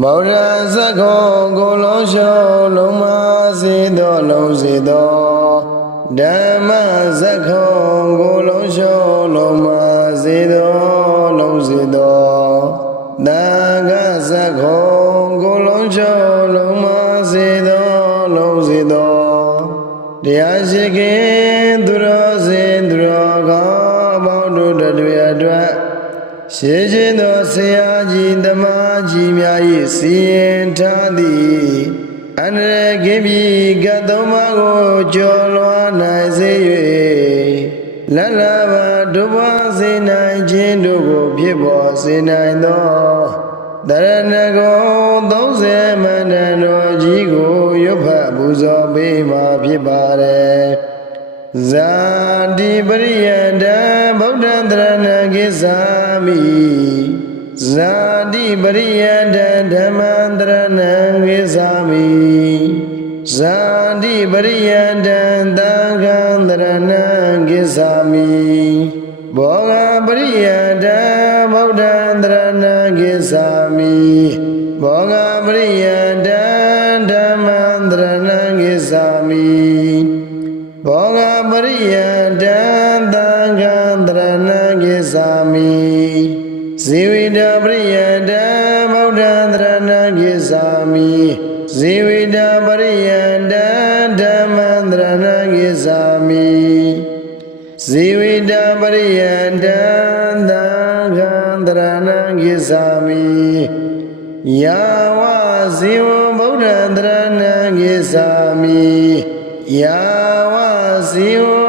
မောရဇဂောကိုလုံးရှောလုံးမစေသောလုံးစေသောဓမ္မဇဂောကိုလုံးရှောလုံးမစေသောလုံးစေသောသံဃဇဂောကိုလုံးရှောလုံးမစေသောလုံးစေသောတရားရှိခင်သူတော်စင်သူတော်ကောင်းအပေါင်းတို့တွေအတွက် ရှေးခြင်းသောဆရာကြီးသမားကြီးများ၏စီရင်ထားသည်အန္တရာယ်ကင်းပြီးကတ်သုံးပါးကိုကျော်လွှားနိုင်စေ၍လလဘာဒုဘစေနိုင်ခြင်းတို့ကိုဖြစ်ပေါ်စေနိုင်သောတရဏဂုံ30မန္တန်တော်ကြီးကိုရွတ်ဖတ်ပူဇော်ပေးမှာဖြစ်ပါတယ်ဇာတိပရိယတံဗုဒ္ဓံတရဏကိသာ မိဇာတိပရိယတံဓမ္မံတရဏကိသာမိဇာတိပရိယတံသံဃံတရဏကိသာမိဘောဂပရိယတံဗုဒ္ဓံတရဏကိသာမိဘောဂပရိယတံဓမ္မံတရဏကိသာမိဘောဂပရိယ ယတံဗုဒ္ဓံတရဏကိသာမိဇီဝိတပရိယတံဓမ္မံတရဏကိသာမိဇီဝိတပရိယတံသံဃံတရဏကိသာမိယာဝဇီဝဗုဒ္ဓံတရဏကိသာမိယာဝဇီဝဓမ္မန္တရ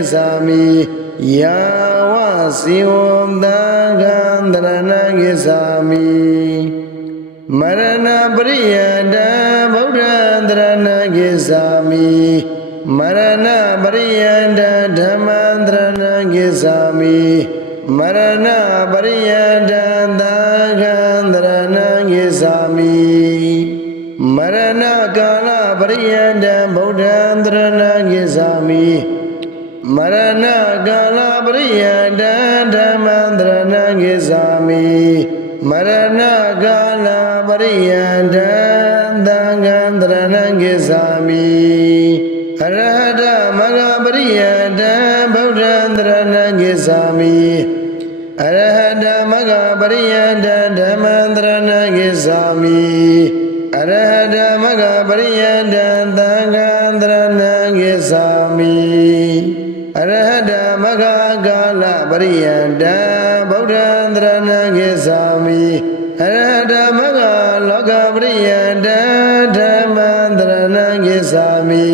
ဏကိသာမိယာဝဇီဝသံဃံတရဏကိသာမိမရဏပရိယတံဗုဒ္ဓံတရဏကိသာမိမရဏပရိယတံဓမ္မံတရဏကိသာမိမရဏပရိယတံသံဃံတရဏကိသာမိမရဏကာလပရိယတံဗုဒ္ဓံတရဏကိသာမိ မရဏကာလပရိယတံဓမ္မံတရဏကိသာမိမရဏကာလပရိယတံသံဃံတရဏကိသာမိအရဟတမဂပရိယတံဗုဒ္ဓံတရဏကိသာမိအရဟတမဂပရိယတံဓမ္မံတရဏကိသာမိအရဟတမဂ္ဂပရိယတံသံဃံ ပရိယတံဗုဒ္ဓံတရဏံကိသာမိအရဟတမဂ္ဂလောကပရိယတံဓမ္မံတရဏံကိသာမိ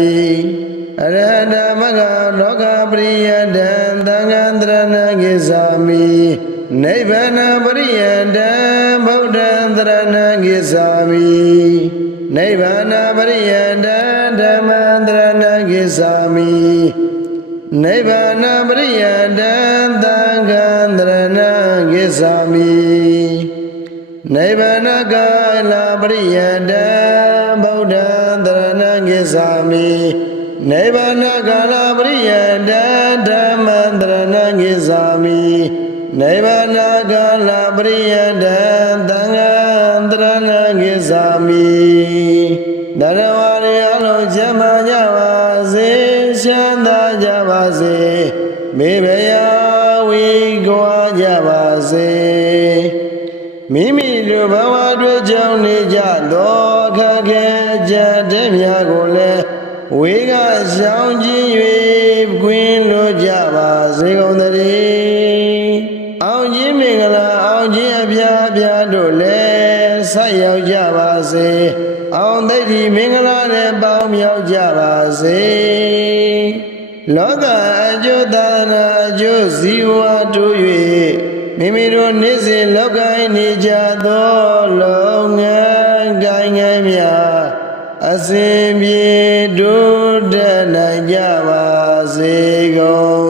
အရဟတမဂ္ဂလောကပရိယတံသံဃံတရဏံကိသာမိနိဗ္ဗာန်ပရိယတံဗုဒ္ဓံတရဏံကိသာမိနိဗ္ဗာန်ပရိယ နိဗ္ဗာန်ပရိယတံသံဃံတရဏံကိသာမိနိဗ္ဗာန်ကာလပရိယတံဗုဒ္ဓံတရဏံကိသာမိနိဗ္ဗာန်ကာလပရိယတံဓမ္မံတရဏံကိသာမိနိဗ္ဗာန်ကာလပရိယတံသံဃံတရဏံကိသာမိတရဝရအလုံးချမ်းသာကြပါ မေဘယဝီကွာကြပါစေမိမိတို့ဘဝတို့ကြောင့်နေကြသောအခက်အခဲကြတဲ့များကိုလည်းဝေကရှောင်းခြင်း၍ကွင်းလို့ကြပါစေကုန်သတည်းအောင်ခြင်းမင်္ဂလာအောင်ခြင်းအပြားအပြားတို့လည်းဆက်ရောက်ကြပါစေအောင်သိတ္တိမင်္ဂလာနဲ့ပေါင်းမြောက်ကြပါစေ လောကအကျိုးသာသနာအကျိုးဇီဝတို့၍မိမိတို့နေ့စဉ်လောကိုင်းနေကြသောလောငန်းကိုင်းငယ်များအစဉ်ပြေတို့တတ်နိုင်ကြပါစေကုန်